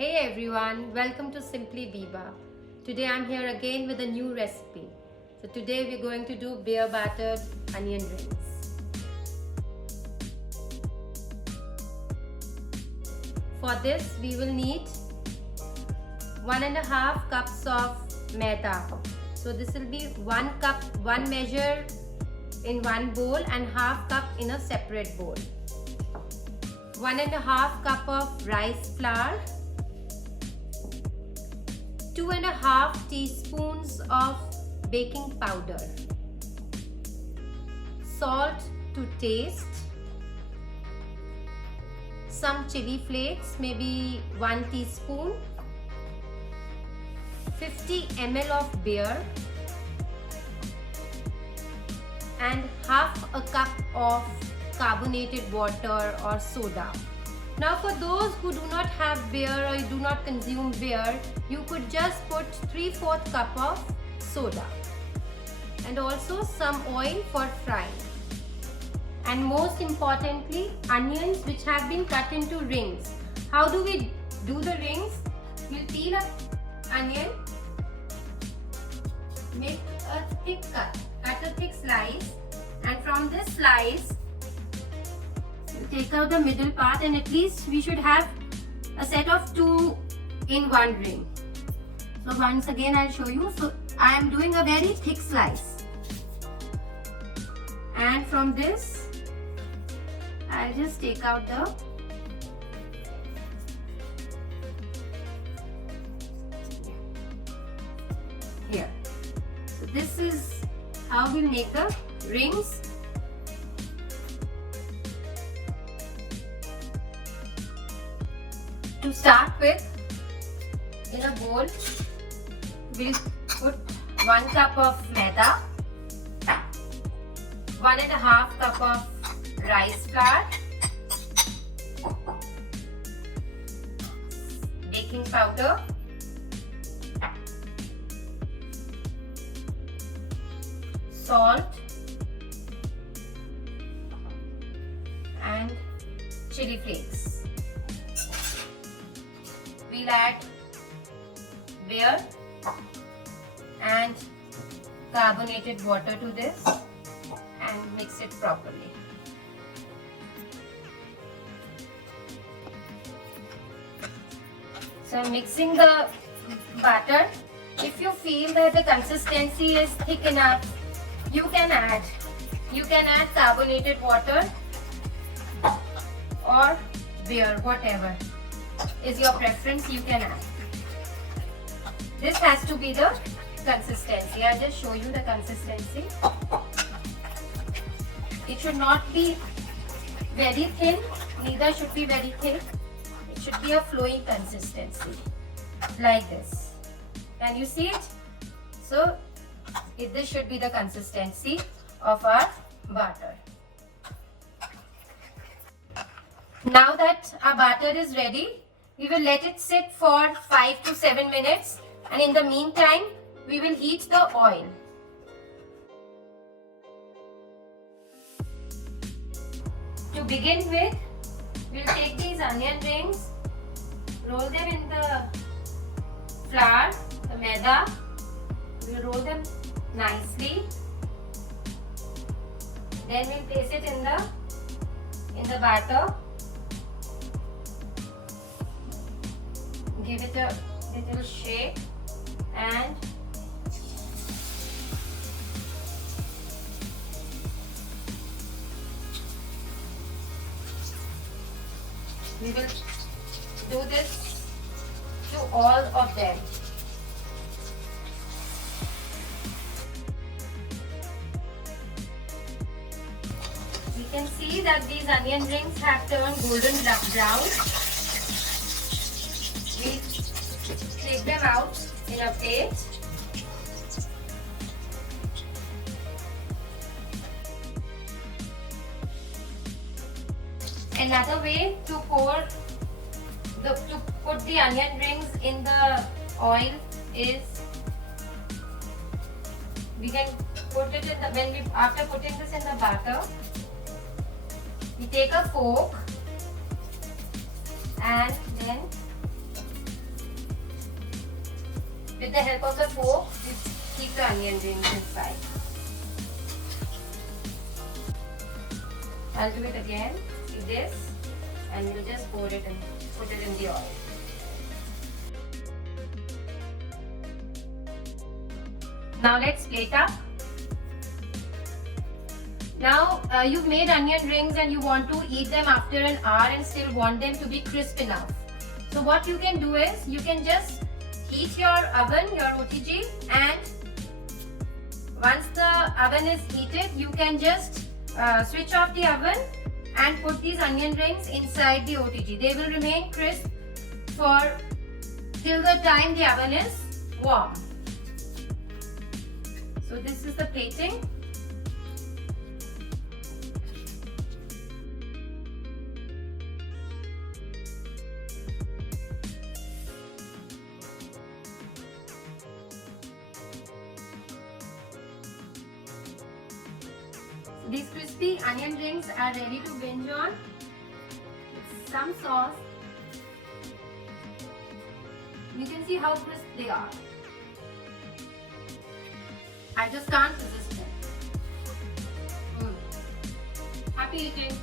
Hey everyone, welcome to Simply Biba. Today I'm here again with a new recipe. So today we're going to do beer battered onion rings. For this we will need 1.5 cups of maida. So this will be 1 cup, 1 measure in one bowl and half cup in a separate bowl. 1.5 cup of rice flour, 2.5 teaspoons of baking powder, salt to taste, some chili flakes, maybe 1 teaspoon, 50 ml of beer, and half a cup of carbonated water or soda. Now for those who do not have beer or do not consume beer, you could just put 3/4 cup of soda and also some oil for frying. And most importantly, onions which have been cut into rings. How do we do the rings? We'll peel an onion, make a thick cut a thick slice, and from this slice take out the middle part, and at least we should have a set of 2 in one ring. So once again I'll show you. So I am doing a very thick slice, and from this I'll just take out the here. So this is how we'll make the rings. To start with, in a bowl, we'll put 1 cup of maida, 1.5 cup of rice flour, baking powder, salt, and chili flakes. We'll add beer and carbonated water to this and mix it properly. So I'm mixing the batter. If you feel that the consistency is thick enough, you can add carbonated water or beer, whatever is your preference, you can add. This has to be the consistency. I'll just show you the consistency. It should not be very thin, neither should be very thick. It should be a flowing consistency, like this. Can you see it? So this should be the consistency of our batter. Now that our batter is ready, we will let it sit for 5 to 7 minutes, and in the meantime we will heat the oil. To begin with, we'll take these onion rings, roll them in the flour, the maida. We'll roll them nicely. Then we'll place it in the batter. Give it a little shake and we will do this to all of them. We can see that these onion rings have turned golden brown. We take them out in a plate. Another way to put the onion rings in the oil is we can put it in after putting this in the batter, we take a fork and then with the help of the fork, we keep the onion rings inside. I'll do it again. See this, and we'll just pour it and put it in the oil. Now let's plate up. Now you've made onion rings and you want to eat them after an hour and still want them to be crisp enough. So what you can do is you can just heat your oven, your OTG, and once the oven is heated, you can just switch off the oven and put these onion rings inside the OTG. They will remain crisp for till the time the oven is warm. So this is the plating. These crispy onion rings are ready to binge on with some sauce. You can see how crisp they are. I just can't resist them. Happy eating!